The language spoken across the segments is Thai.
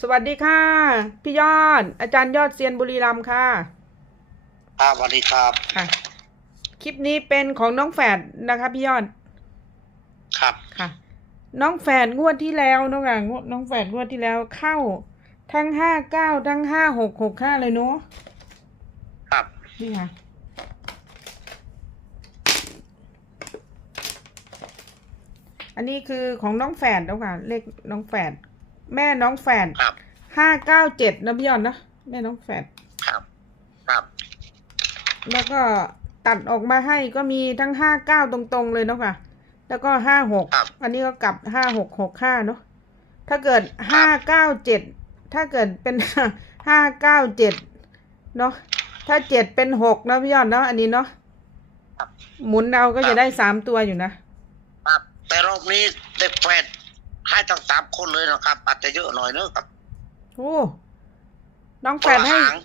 สวัสดีค่ะ พี่ยอด อาจารย์ยอดเซียนบุรีรัมย์ค่ะครับสวัสดีครับค่ะ คลิปนี้เป็นของน้องแฝดนะคะ พี่ยอดครับค่ะ น้องแฝดงวดที่แล้วน้องอะงวดน้องแฝดงวดที่แล้วเข้าทั้งห้าเก้าทั้งห้าหกหกห้าเลยเนาะครับนี่ค่ะอันนี้คือของน้องแฝดแล้วค่ะเลขน้องแฝด แม่น้องแฝดครับ ห้าเก้าเจ็ดนะพี่ยอดนะแม่น้องแฝดครับ ครับแล้วก็ตัดออกมาให้ก็มีทั้งห้าเก้าตรงๆเลยเนาะค่ะ แล้วก็ห้าหกครับ อันนี้ก็กลับห้าหกหกห้าเนาะถ้าเกิดห้าเก้าเจ็ดถ้าเกิดเป็น ห้าเก้าเจ็ดเนาะถ้าเจ็ดเป็นหกเนาะพี่ยอดเนาะอันนี้เนาะครับหมุนเอาก็ครัจะบได้สามตัวอยู่นะ ครับ แต่รอบนี้เด็กแฟดให้ ทั้งสามคนเลยนะครับ อาจจะเยอะหน่อยเนอะครับโอ้น้องคแฝนดละให้หาง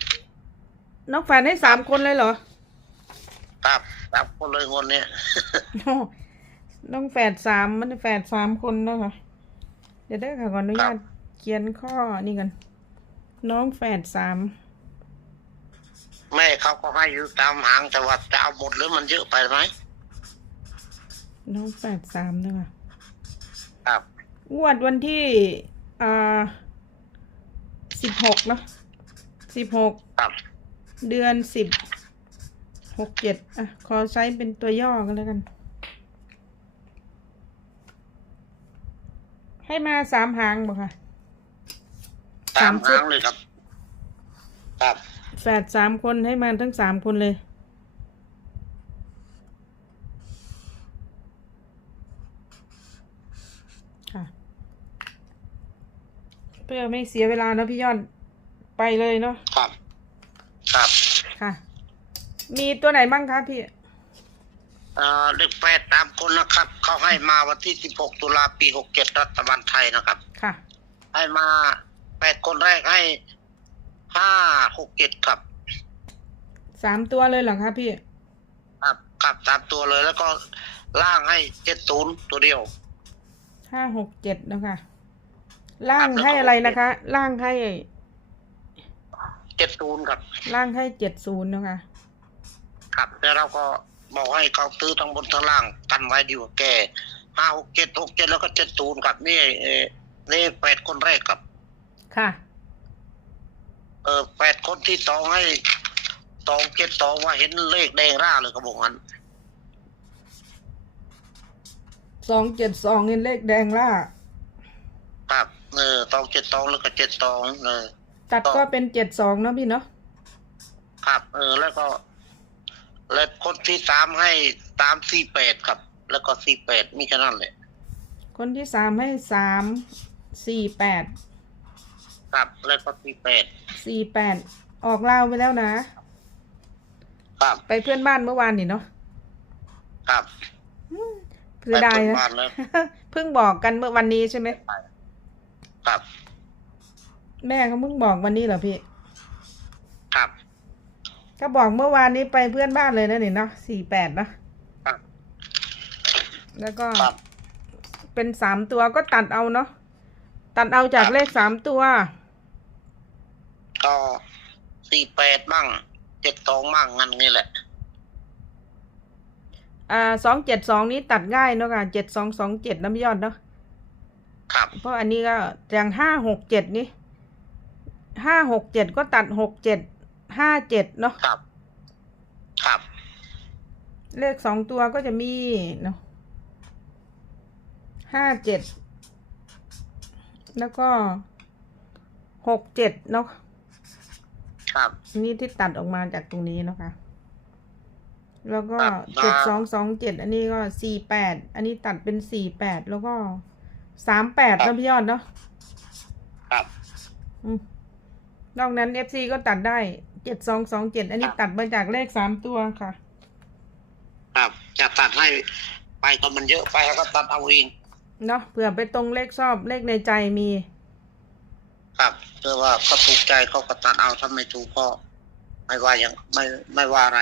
น้องแฝดให้สามคนเลยเหรอครับสามคนเลยงวดเนี้ยโอ้น้องแฝดสามมันแฝดสามคนแล้วค่ะเดี๋ยวได้ค่ะขออนุญาตเขียนข้อนี่กัน น้องแฝดสามแม่เขาก็ให้อยู่ตามหางแต่ว่าจะเอาหมดหรือมันเยอะไปไหมน้องแฝดสามด้วยค่ะ ครับ งวดวันที่อ่าสิบหกเนาะสิบหกครับ เดือนสิบหกเจ็ดอะ ขอใช้เป็นตัวย่อกันแล้วกัน ให้มาสามหางบ่ค่ะตามสามชุดหางเลยครับ ครับ แฝดสามคนให้มาทั้งสามคนเลย เพื่อไม่เสียเวลาเนอะพี่ยอดไปเลยเนาะครับ ครับ ค่ะ มีตัวไหนบ้างคะพี่เอ่อเด็กแฟดตามคนนะครับ เขาให้มาวันที่สิบหกตุลาปีหกเจ็ดรัฐบาลไทยนะครับ ค่ะ ให้มาแปดคนแรกให้ห้าหกเจ็ดครับ สามตัวเลยเหรอคะพี่ครับครับตามตัวเลยแล้วก็ล่างให้เจ็ดศูนย์ตัวเดียวห้าหกเจ็ดนะคะ ล่างครับให้อะไรนะคะ ล่างให้เจ็ดศูนย์ครับ ล่างให้เจ็ดศูนย์นะคะ ครับแล้วเราก็บอกให้เขาซื้อทั้งบนทั้งล่างกันไว้ดีกว่าแกห้าหกเจ็ดหกเจ็ดแล้วก็เจ็ดศูนย์ครับนี่เออนี่แปดคนแรกครับ ค่ะ เออแปดคนที่สองให้สองเจ็ดสองว่าเห็นเลขแดงร่าเลยเขาบอกงั้นสองเจ็ดสองนี่เลขแดงล่าครับ เออสองเจ็ดสองแล้วก็เจ็ดสองเออตัดก็เป็นเจ็ดสองเนาะพี่เนาะครับ เออ แล้วก็ แล้วคนที่สามให้สามสี่แปดครับ แล้วก็สี่แปดมีแค่นั้นแหละคนที่สามให้สามสี่แปดครับแล้วก็สี่แปดสี่แปดออกลาวไปแล้วนะ ครับไปเพื่อนบ้านเมื่อวานนี่เนาะครับเสียดายไปนะเปิบ้านแล้วเพิ่งบอกกันเมื่อวันนี้ใช่ไหม ครับ แม่เขาเพิ่งบอกวันนี้เหรอพี่ ครับ ก็บอกเมื่อวานนี้ไปเพื่อนบ้านเลยนะนี่เนาะสี่แปดนะครับ แล้วก็ครับ เป็นสามตัวก็ตัดเอาเนาะตัดเอาจากครับเลขสามตัว ก็สี่แปดบ้างเจ็ดสองบ้างงั้นนี่แหละ อ่าสองเจ็ดสองนี้ตัดง่ายเนาะค่ะเจ็ดสองสองเจ็ดน้ำยอดเนาะ ครับ เพราะอันนี้ก็อย่างห้าหกเจ็ดนี่ห้าหกเจ็ดก็ตัดหกเจ็ดห้าเจ็ดเนาะครับ ครับ เลขสองตัวก็จะมีเนาะห้าเจ็ดแล้วก็หกเจ็ดเนาะครับนี่ที่ตัดออกมาจากตรงนี้เนาะคะ แล้วก็ครับเจ็ดสอ่าองสองเจ็ดอันนี้ก็สี่แปดอันนี้ตัดเป็นสี่แปดแล้วก็ สามแปดครันะบพี่ยอดเนาะครับ อืมนอกนั้นเอฟซีก็ตัดได้เจ็ดสองสองเจ็ดอันนี้ครับตัดมาจากเลขสามตัวค่ะ ครับจะตัดให้ไปก็มันเยอะไปแล้วก็ตัดเอาเองเนาะเผื่อไปตรงเลขชอบเลขในใจมี ครับเพื่อว่าเขาถูกใจเขาก็ตัดเอาถ้าไม่ถูกก็ไม่ว่าอย่างไม่ไม่ว่าอะไร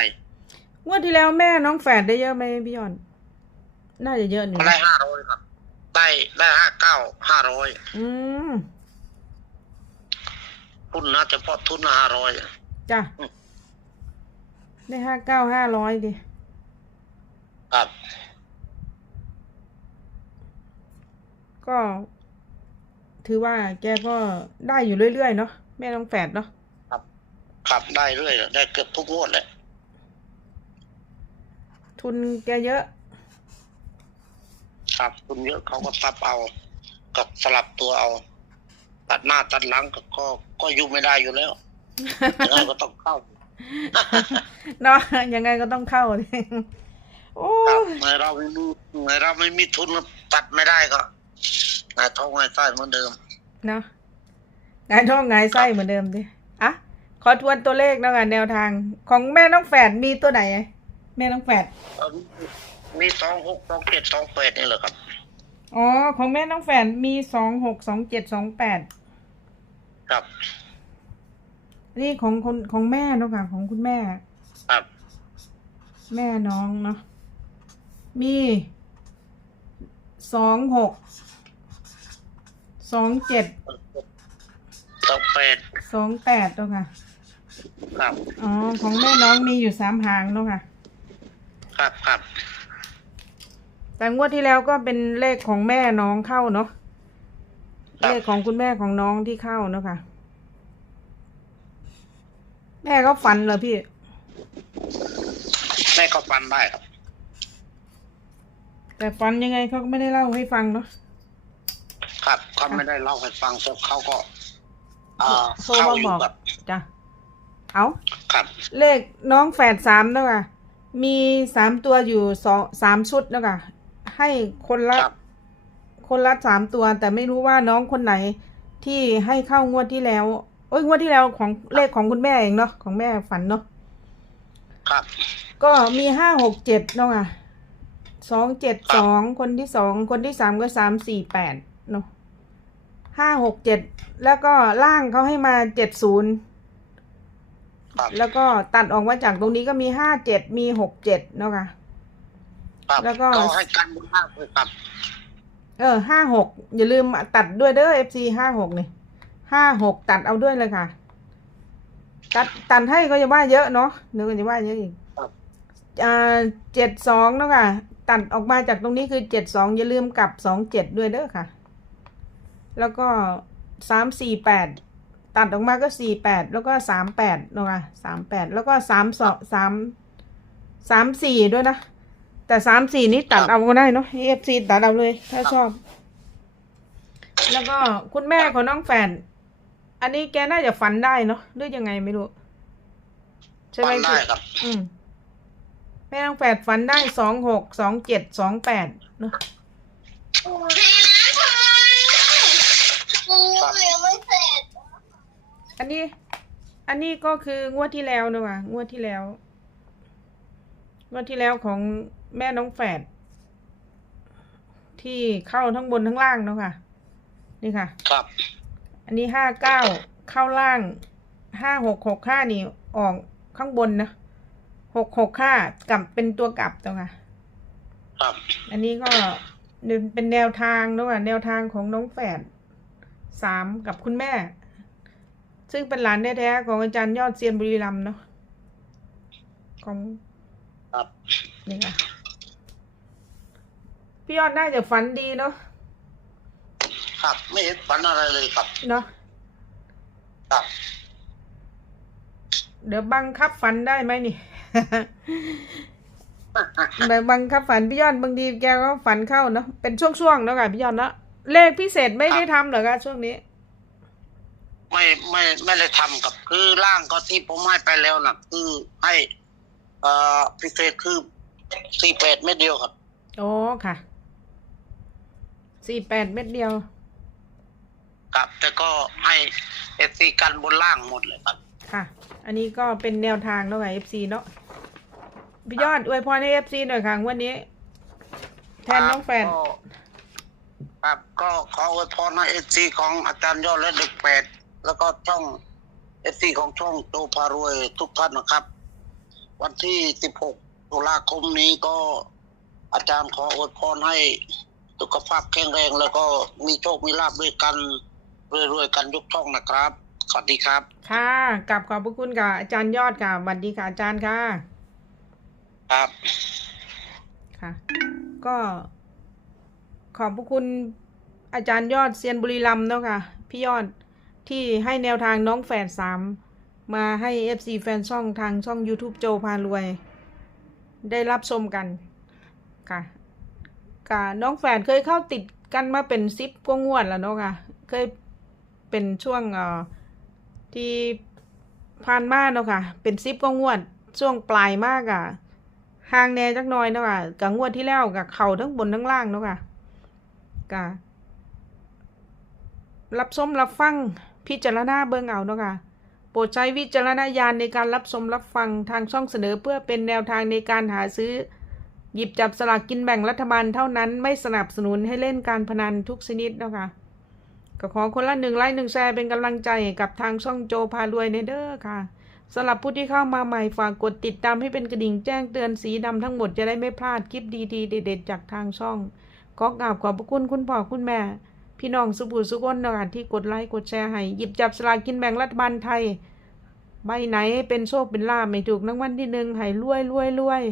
งวดที่แล้วแม่น้องแฝดได้เยอะไหมพี่ยอดน่าจะเยอะอยู่ก็นะได้ห้าร้อยครับ ได้ได้ห้าเก้าห้าร้อยอืมทุนนะเฉพาะทุนห้าร้อยจ้ะอืมได้ห้าเก้าห้าร้อยดิ ครับก็ ถือว่าแกก็ได้อยู่เรื่อยๆเนาะแม่น้องแฝดเนาะครับได้เรื่อยได้เกือบทุกงวดเลยทุนแกเยอะ ครับทุนเยอะเขาก็ทับเอากับสลับตัวเอา ตัดหน้าตัดหลังก็ก็ก็อยู่ไม่ได้อยู่แล้วยังไงก็ต้องเข้าเนาะยังไงก็ต้องเข้าดิโอ้ครับยในเราไม่มีในเราไม่มีทุนตัดไม่ได้ก็นายท้องนายไส้เหมือนเดิมเนาะงายท้องงายไส้เหมือนเดิมดิอะขอทวนตัวเลขแล้วกันแนวทาง ของแม่น้องแฝดมีตัวไหนแม่น้องแฝดเอ่อ มีสองหกสองเจ็ดสองแปดนี่แหละครับ อ๋อ ของแม่น้องแฝดมีสองหกสองเจ็ดสองแปดครับ นี่ของคนของแม่เนาะค่ะ ของคุณแม่ ครับ แม่น้องเนาะมีสองหกสองเจ็ดสองแปดสองแปดเนาะค่ะ ครับ อ๋อ ของแม่น้องมีอยู่สามหางเนาะค่ะ ครับครับ แต่งวดที่แล้วก็เป็นเลขของแม่น้องเข้าเนาะครับเลขของคุณแม่ของน้องที่เข้าเนาะค่ะ แม่ก็ฝันเหรอพี่ แม่ก็ฟันได้ครับ แต่ฝันยังไงเขาก็ไม่ได้เล่าให้ฟังเนาะครับเขาไม่ได้เล่าให้ฟังแต่เขาก็อ่าโทรเข้ามาอบยู่อกกับจ้ะเอาครับ เลขน้องแฝดสามเนาะค่ะมีสามตัวอยู่สองสามชุดเนาะค่ะ ให้คนละครับ คนละสามตัว แต่ไม่รู้ว่าน้องคนไหนที่ให้เข้างวดที่แล้วโอ้ยงวดที่แล้วของเลขของคุณแม่เองเนาะของแม่ฝันเนาะครับ ก็มีห้าหกเจ็ดเนาะค่ะสองเจ็ดสองคนที่สองคนที่สามก็สามสี่แปดเนาะห้าหกเจ็ดแล้วก็ล่างเขาให้มาเจ็ดศูนย์ ครับ แล้วก็ตัดออกมาจากตรงนี้ก็มีห้าเจ็ดมีหกเจ็ดเนาะค่ะ ครับแล้วก็เขาให้กันบุญมากเลยครับ เออห้าหกอย่าลืมตัดด้วยเด้อเอฟซีห้าหกนี่ห้าหกตัดเอาด้วยเลยค่ะ ตัดตัดให้ก็จะว่าเยอะเนาะเดี๋ยวก็จะว่าเยอะอีกครับ อ่าเจ็ดสองเนาะค่ะ ตัดออกมาจากตรงนี้คือเจ็ดสองอย่าลืมกลับสองเจ็ดด้วยเด้อค่ะ แล้วก็สามสี่แปดตัดออกมาก็สี่แปดแล้วก็สามแปดเนาะค่ะสามแปดแล้วก็สามสองสามสามสี่ด้วยนะ แต่สามสี่นี้ตัดเอาก็ได้เนาะเอฟซีตัดเอาเลย ถ้าชอบ แล้วก็คุณแม่ของน้องแฟน อันนี้แกน่าจะฝันได้เนาะหรือยังไงไม่รู้ ใช่ไหมฟันได้พี่ครับ อืมแม่น้องแฝดฝันได้สองหกสองเจ็ดสองแปดเนาะกูยังไม่เสร็จอันนี้ อันนี้ก็คืองวดที่แล้วเนอะว่ะงวดที่แล้ว งวดที่แล้วของ แม่น้องแฝดที่เข้าทั้งบนทั้งล่างเนาะค่ะ นี่ค่ะ ครับ อันนี้ห้าเก้าเข้าล่างห้าหกหกห้านี่ออกข้างบนนะหกหกห้ากลับเป็นตัวกลับตัวค่ะ ครับ อันนี้ก็เป็นแนวทางเนอะว่ะแนวทางของน้องแฝดสามกับคุณแม่ ซึ่งเป็นหลานแท้ๆของอาจารย์ยอดเซียนบุรีรัมย์เนาะของครับนี่ค่ะ พี่ยอดน่าจะฝันดีเนาะครับไม่เห็นฝันอะไรเลยครับ เนาะครับ เดี๋ยวบังคับฝันได้ไหมนี่แบบบังคับฝันพี่ยอดบางทีแกก็ฝันเข้าเนาะเป็นช่วงๆเนาะค่ะพี่ยอดเนาะเลขพิเศษไม่ได้ทำเหรอคะช่วงนี้ ไม่ไม่ไม่ได้ทำกับคือร่างก็ที่ผมให้ไปแล้วนะคือให้ เอ่อพิเศษคือสี่แปดเม็ดเดียวครับ โอ้ค่ะ สี่แปดเม็ดเดียว ครับแต่ก็ให้เอฟซีกันบนล่างหมดเลยครับ ค่ะ อันนี้ก็เป็นแนวทางแล้วไง FC เนาะพี่ยอดอวยพรให้ FC หน่อยค่ะวันนี้ แทนน้องแฟนก็ครับก็ขออวยพรให้เอฟซีของอาจารย์ยอดและเด็กแปดแล้วก็ช่องเอฟซีของช่องโตพารวยทุกท่านนะครับ วันที่สิบหกตุลาคมนี้ก็อาจารย์ขออวยพรให้ สุขภาพแข็งแรงแล้วก็มีโชคมีลาบด้วยกันรวยๆกันยกช่องนะครับ สวัสดีครับ ค่ะกลับขอบพระคุณกับอาจารย์ยอดค่ะสวัสดีค่ะอาจารย์ค่ะ ครับค่ะ ก็ขอบพระคุณอาจารย์ยอดเซียนบุรีรัมย์เนาะค่ะ พี่ยอดที่ให้แนวทางน้องแฝดสามมาให้ FC แฟนช่องทางช่อง YouTube โจพารวย ได้รับชมกันค่ะ กะน้องแฝดเคยเข้าติดกันมาเป็นซิปกงวดแล้วเนาะค่ะเคยเป็นช่วงเอ่อที่ผ่านมาเนาะค่ะ เป็นซิปกงวด ช่วงปลายมากอะห่างแน่จักน่อยเนาะค่ะกับงวดที่แล้วกับเข่าทั้งบนทั้งล่างเนาะค่ะกะรับชมรับฟังพิจารณาเบิ่งเอาเนาะค่ะโปรดใช้วิจารณญาณในการรับชมรับฟังทางช่องเสนอเพื่อเป็นแนวทางในการหาซื้อ หยิบจับสลากกินแบ่งรัฐบาลเท่านั้นไม่สนับสนุนให้เล่นการพนันทุกชนิดนะคะก็ขอคนละหนึ่งไลค์หนึ่งแชร์เป็นกำลังใจกับทางช่องโจพารวยในเด้อค่ะสำหรับผู้ที่เข้ามาใหม่ฝากกดติดตามให้เป็นกระดิ่งแจ้งเตือนสีดำทั้งหมดจะได้ไม่พลาดคลิปดีๆเด็ดๆจากทางช่อง ขอกราบขอบพระคุณคุณพ่อคุณแม่ พี่น้องสุภูสุกนนะคะที่กดไลค์กดแชร์ให้หยิบจับสลากกินแบ่งรัฐบาลไทยใบไหนเป็นโชคเป็นลาภไม่ถูกรางวัลที่หนึ่งให้รวยรวยรวย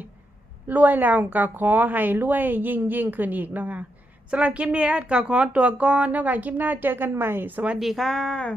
รวยแล้วก็ขอให้รวยยิ่งยิ่งขึ้นอีกนะคะสำหรับคลิปนี้แอดก็ขอตัวก่อนแล้วกันคลิปหน้าเจอกันใหม่ สวัสดีค่ะ